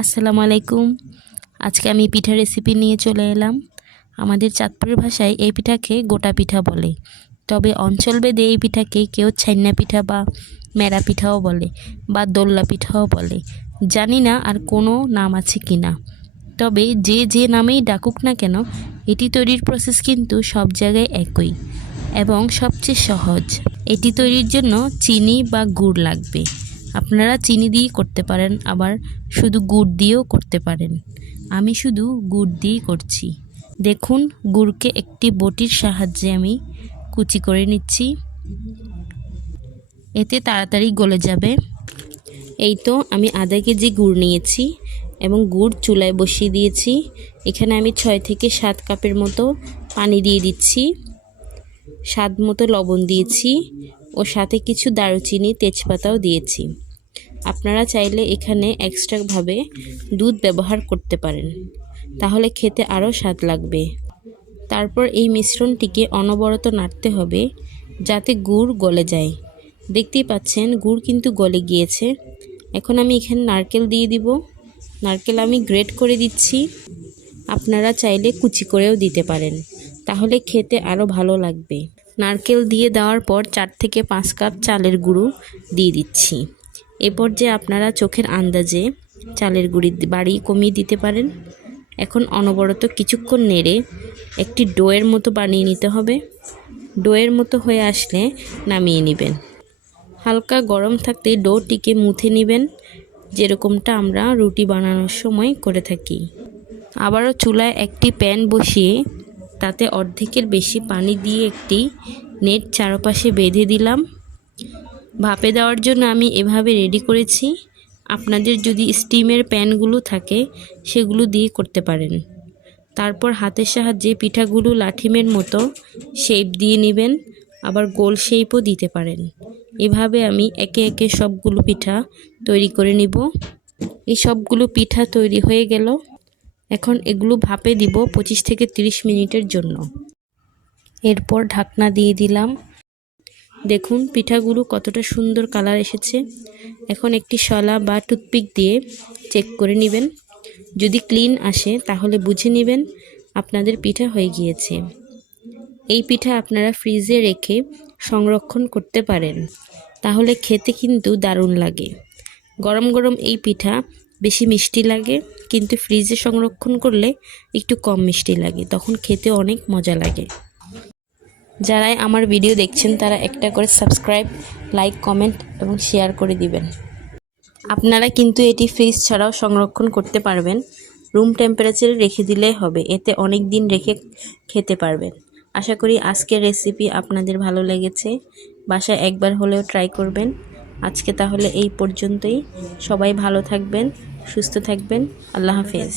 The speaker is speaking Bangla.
আসসালামু আলাইকুম। আজকে আমি পিঠা রেসিপি নিয়ে চলে এলাম। আমাদের চাঁদপুরের ভাষায় এই পিঠাকে গোটা পিঠা বলে, তবে অঞ্চলভেদে এই পিঠাকে কেউ ছাইন্না পিঠা বা মেরা পিঠাও বলে বা দোল্লা পিঠাও বলে। জানি না আর কোনো নাম আছে কি না, তবে যে নামেই ডাকুক না কেন এটি তৈরির প্রসেস কিন্তু সব জায়গায় একই এবং সবচেয়ে সহজ। এটি তৈরির জন্য চিনি বা গুড় লাগবে। আপনারা চিনি দিয়ে করতে পারেন, আবার শুধু গুড় দিয়েও করতে পারেন। আমি শুধু গুড় দিয়েই করছি। দেখুন, গুড়কে একটি বটির সাহায্যে আমি কুচি করে নিচ্ছি, এতে তাড়াতাড়ি গলে যাবে। এই তো আমি আধা কেজি গুড় নিয়েছি এবং গুড় চুলায় বসিয়ে দিয়েছি। এখানে আমি 6 থেকে 7 কাপের মতো পানি দিয়ে দিচ্ছি, স্বাদ মতো লবণ দিয়েছি ও সাথে কিছু দারুচিনি তেজপাতাও দিয়েছি। আপনারা চাইলে এখানে এক্সট্রাভাবে দুধ ব্যবহার করতে পারেন, তাহলে খেতে আরও স্বাদ লাগবে। তারপর এই মিশ্রণটিকে অনবরত নাড়তে হবে যাতে গুড় গলে যায়। দেখতেই পাচ্ছেন গুড় কিন্তু গলে গিয়েছে। এখন আমি এখানে নারকেল দিয়ে দিব। নারকেল আমি গ্রেট করে দিচ্ছি, আপনারা চাইলে কুচি করেও দিতে পারেন, তাহলে খেতে আরও ভালো লাগবে। নারকেল দিয়ে দেওয়ার পর 4 থেকে 5 কাপ চালের গুঁড়ো দিয়ে দিচ্ছি। এ পর্যায়ে আপনারা চোখের আন্দাজে চালের গুঁড়ি বাড়িয়ে কমিয়ে দিতে পারেন। এখন অনবরত কিছুক্ষণ নেড়ে একটি ডোয়ের মতো বানিয়ে নিতে হবে। ডোয়ের মতো হয়ে আসলে নামিয়ে নেবেন। হালকা গরম থাকতে ডোটিকে মুথে নেবেন, যেরকমটা আমরা রুটি বানানোর সময় করে থাকি। আবারও চুলায় একটি প্যান বসিয়ে তাতে অর্ধেকের বেশি পানি দিয়ে একটি নেট চারপাশে বেঁধে দিলাম। ভাপে দেওয়ার জন্য আমি এভাবে রেডি করেছি। আপনাদের যদি স্টিমের প্যানগুলো থাকে সেগুলো দিয়ে করতে পারেন। তারপর হাতের সাহায্যে পিঠাগুলো লাঠিমের মতো শেপ দিয়ে নেবেন, আবার গোল শেপও দিতে পারেন। এভাবে আমি একে একে সবগুলো পিঠা তৈরি করে নিব। এই সবগুলো পিঠা তৈরি হয়ে গেল। এখন এগুলো ভাপে দিব 25 থেকে 30 মিনিটের জন্য। এরপর ঢাকনা দিয়ে দিলাম। দেখুন পিঠাগুলো কতটা সুন্দর কালার এসেছে। এখন একটি শলা বা টুথপিক দিয়ে চেক করে নেবেন। যদি ক্লিন আসে তাহলে বুঝে নেবেন আপনাদের পিঠা হয়ে গিয়েছে। এই পিঠা আপনারা ফ্রিজে রেখে সংরক্ষণ করতে পারেন, তাহলে খেতে কিন্তু দারুণ লাগে। গরম গরম এই পিঠা বেশি মিষ্টি লাগে, কিন্তু ফ্রিজে সংরক্ষণ করলে একটু কম মিষ্টি লাগে, তখন খেতে অনেক মজা লাগে। যারাই আমার ভিডিও দেখছেন তারা একটা করে সাবস্ক্রাইব, লাইক, কমেন্ট এবং শেয়ার করে দিবেন। আপনারা কিন্তু এটি ফ্রিজ ছাড়াও সংরক্ষণ করতে পারবেন। রুম টেম্পারেচারে রেখে দিলেই হবে, এতে অনেক দিন রেখে খেতে পারবেন। আশা করি আজকের রেসিপি আপনাদের ভালো লেগেছে। বাসায় একবার হলেও ট্রাই করবেন। আজকে তাহলে এই পর্যন্তই। সবাই ভালো থাকবেন, সুস্থ থাকবেন। আল্লাহ হাফেজ।